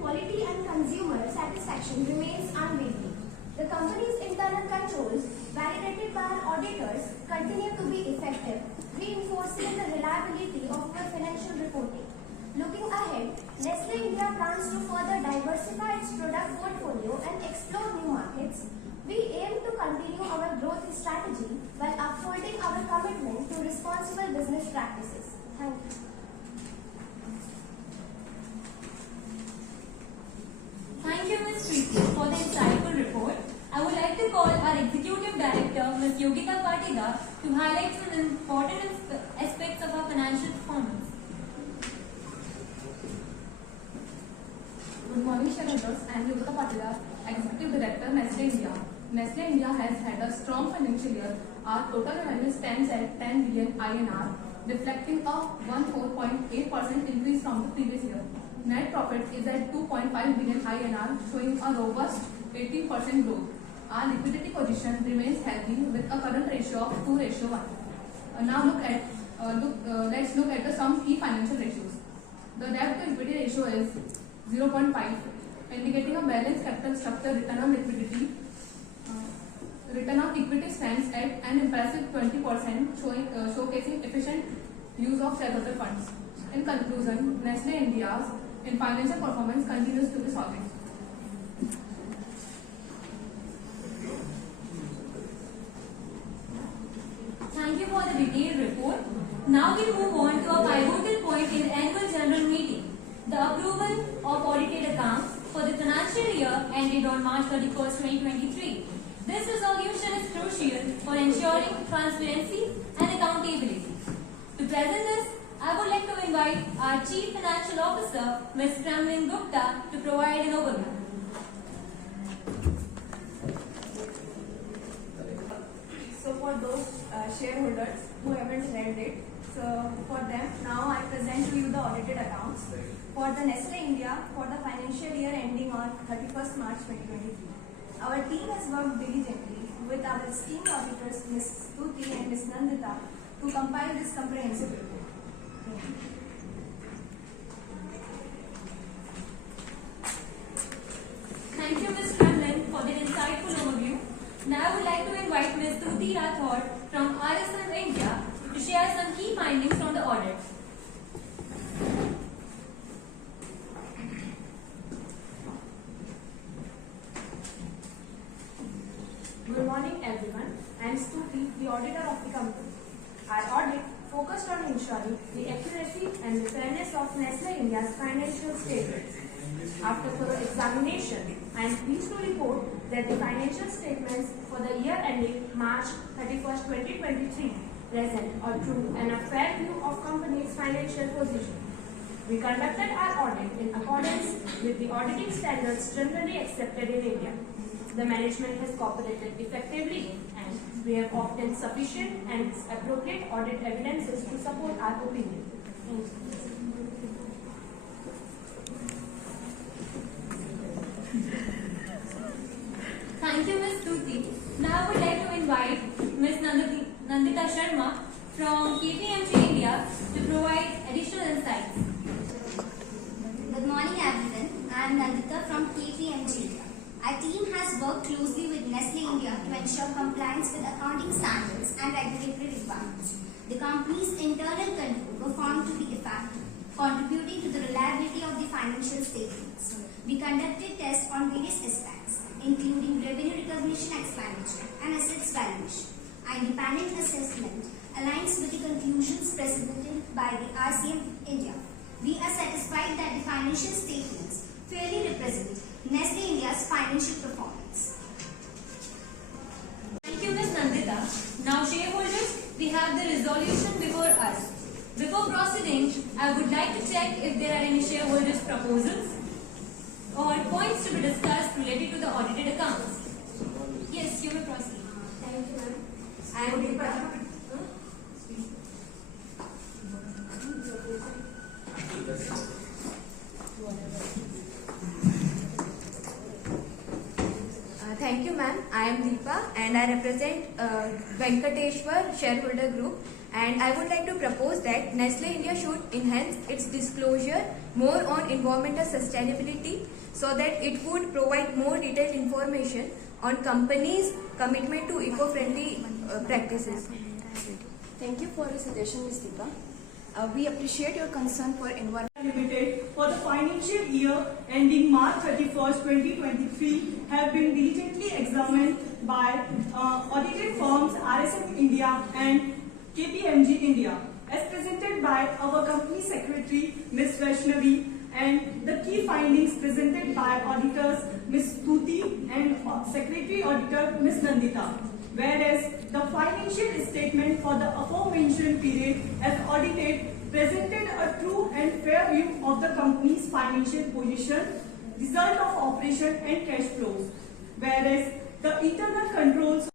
quality and consumer satisfaction remains unwavering. The company's internal controls, validated by our auditors, continue to be effective, reinforcing the reliability of our financial reporting. Looking ahead, Nestle India plans to further diversify its product portfolio and explore new markets. We aim to continue our growth strategy while upholding our commitment to responsible business practices. Thank you. Thank you, Ms. Preeti, for the insightful report. I would like to call our Executive Director, Ms. Yogita Patida, to highlight some important aspects of our financial performance. Good morning, shareholders. I am Yogita Patida, Executive Director, Nestle India. Nestle India has had a strong financial year. Our total revenue stands at 10 billion INR, reflecting a 14.8% increase from the previous year. Net profit is at 2.5 billion INR, showing a robust 18% growth. Our liquidity position remains healthy with a current ratio of 2:1. Let's look at some key financial ratios. The debt to equity ratio is 0.5, indicating a balanced capital structure. Return on liquidity. Return on equity stands at an impressive 20%, showcasing efficient use of shareholder funds. In conclusion, Nestle India's financial performance continues to be solid. Thank you for the detailed report. Now we move on to a pivotal point in the annual general meeting, the approval of audited accounts for the financial year ended on March 31st, 2023. This resolution is crucial for ensuring transparency and accountability. To present this, I would like to invite our Chief Financial Officer, Ms. Premlin Gupta, to provide an overview. So for those shareholders who haven't read it, so for them, now I present to you the audited accounts for the Nestle India for the financial year ending on 31st March 2023. Our team has worked diligently with our esteemed auditors, Ms. Stuti and Ms. Nandita, to compile this comprehensive report. Thank you, Ms. Premlin, for the insightful overview. Now I would like to invite Ms. Stuti Rathod from RSM India to share some key findings from the audit. Good morning, everyone. I am Stuti, the auditor of the company. Our audit focused on ensuring the accuracy and the fairness of Nestle India's financial statements. After thorough examination, I am pleased to report that the financial statements for the year ending March 31st, 2023 present a true and a fair view of company's financial position. We conducted our audit in accordance with the auditing standards generally accepted in India. The management has cooperated effectively and we have obtained sufficient and appropriate audit evidences to support our opinion. Thank you, Ms. Stuti. Now I would like to invite Ms. Nandita Sharma from KPMG India to provide additional insights. Good morning, everyone. I am Nandita from KPMG India. Our team has worked closely with Nestle India to ensure compliance with accounting standards and regulatory requirements. The company's internal control were found to be effective, contributing to the reliability of the financial statements. We conducted tests on various aspects, including revenue recognition expenditure and assets valuation. Our independent assessment aligns with the conclusions presented by the RSM India. We are satisfied that the financial statements fairly represent Nestle India's financial performance. Thank you, Ms. Nandita. Now, shareholders, we have the resolution before us. Before proceeding, I would like to check if there are any shareholders' proposals or points to be discussed related to the audited accounts. Yes, you may proceed. Thank you, ma'am. I am Deepa. Thank you, ma'am. I am Deepa and I represent Venkateshwar Shareholder Group. and I would like to propose that Nestle India should enhance its disclosure more on environmental sustainability so that it would provide more detailed information on companies' commitment to eco-friendly practices. Thank you for your suggestion, Ms. Deepa. We appreciate your concern for environment. Limited for the financial year ending March 31st, 2023 have been diligently examined by audited firms RSM India and KPMG India, as presented by our company secretary Ms. Vaishnavi, and the key findings presented by auditors Ms. Stuti and secretary auditor Ms. Nandita. Whereas the financial statement for the aforementioned period as audited presented a true and fair view of the company's financial position, result of operation and cash flows. Whereas the internal controls